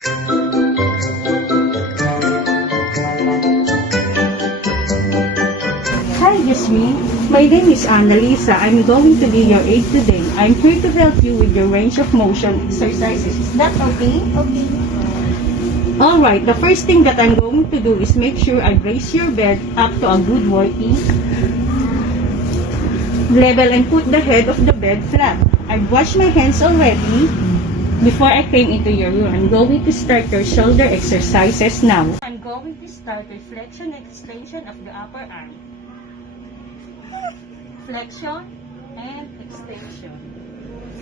Hi, Jasmine. My name is Liza. I'm going to be your aide today. I'm here to help you with your range of motion exercises. Is that okay? Okay. Alright, the first thing that I'm going to do is make sure I brace your bed up to a good working level and put the head of the bed flat. I've washed my hands already before I came into your room. I'm going to start your shoulder exercises now. I'm going to start with flexion extension of the upper arm. Flexion and extension.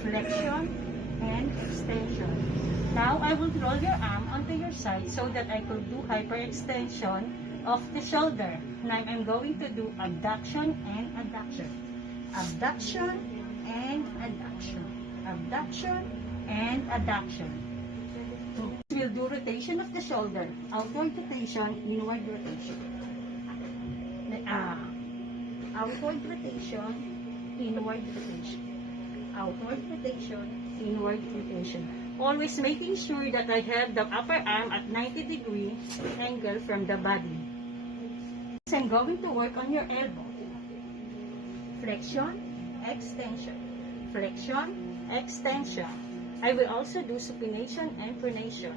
Flexion and extension. Now, I will roll your arm onto your side so that I could do hyperextension of the shoulder. Now, I'm going to do abduction and adduction. Abduction and adduction. Abduction and adduction. We'll do rotation of the shoulder. Outward rotation, inward rotation. Outward rotation, inward rotation. Outward rotation, inward rotation. Always making sure that I have the upper arm at 90-degree angle from the body. I'm going to work on your elbow. Flexion, extension. Flexion, extension. I will also do supination and pronation.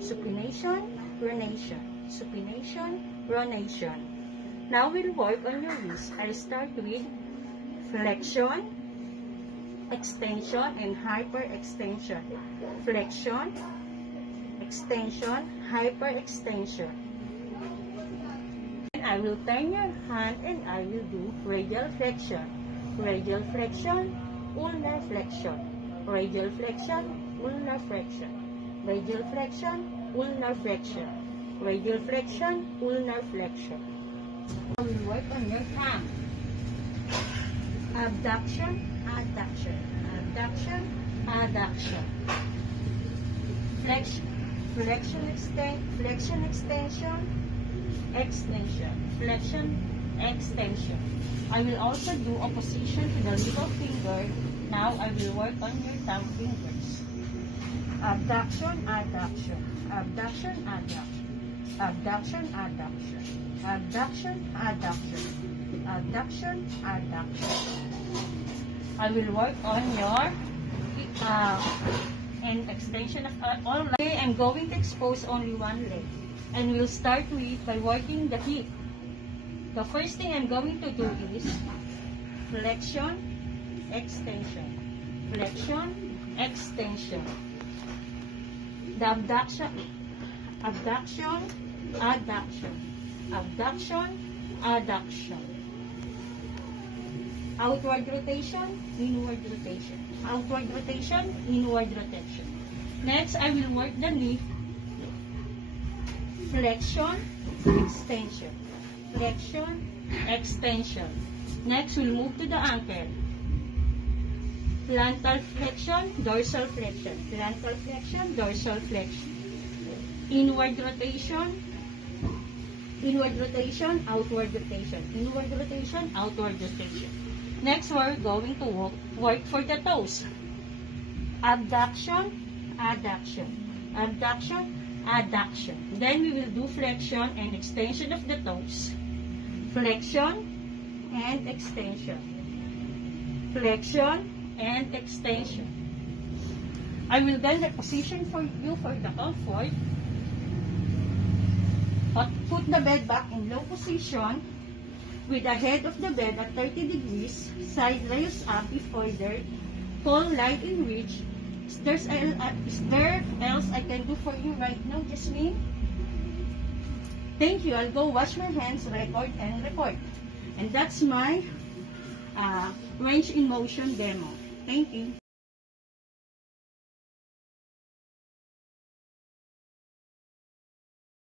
Supination, pronation. Supination, pronation. Now we'll work on your wrist. I'll start with flexion, extension, and hyperextension. Flexion, extension, hyperextension. And I will turn your hand and I will do radial flexion. Radial flexion, ulnar flexion. Radial flexion, ulnar flexion. Radial flexion, ulnar flexion. Radial flexion, ulnar flexion. I will work on your thumb. Abduction, adduction. Abduction, adduction. Flexion extension, extension. Flexion, extension. I will also do opposition to the little finger. Now I will work on your thumb fingers. Abduction, adduction. Abduction, adduction. Abduction, adduction. Abduction, adduction. Abduction, adduction. I will work on your and extension of all legs. Okay, I'm going to expose only one leg. And we'll start with by working the hip. The first thing I'm going to do is flexion, extension. Flexion, extension. The abduction, adduction. Abduction, adduction. Outward rotation, inward rotation. Outward rotation, inward rotation. Next, I will work the knee. Flexion, extension. Flexion, extension. Next, we'll move to the ankle. Plantar flexion, dorsal flexion. Plantar flexion, dorsal flexion. Inward rotation, outward rotation. Inward rotation, outward rotation. Next, we're going to work for the toes. Abduction, adduction. Abduction, adduction. Then we will do flexion and extension of the toes. Flexion and extension. Flexion and extension. I will then position for you for the comfort. Put the bed back in low position with the head of the bed at 30 degrees, side rails up if ordered, fall light in reach. Is there else I can do for you right now, Jasmine? Thank you. I'll go wash my hands, record, and report. And that's my range in motion demo. Thank you.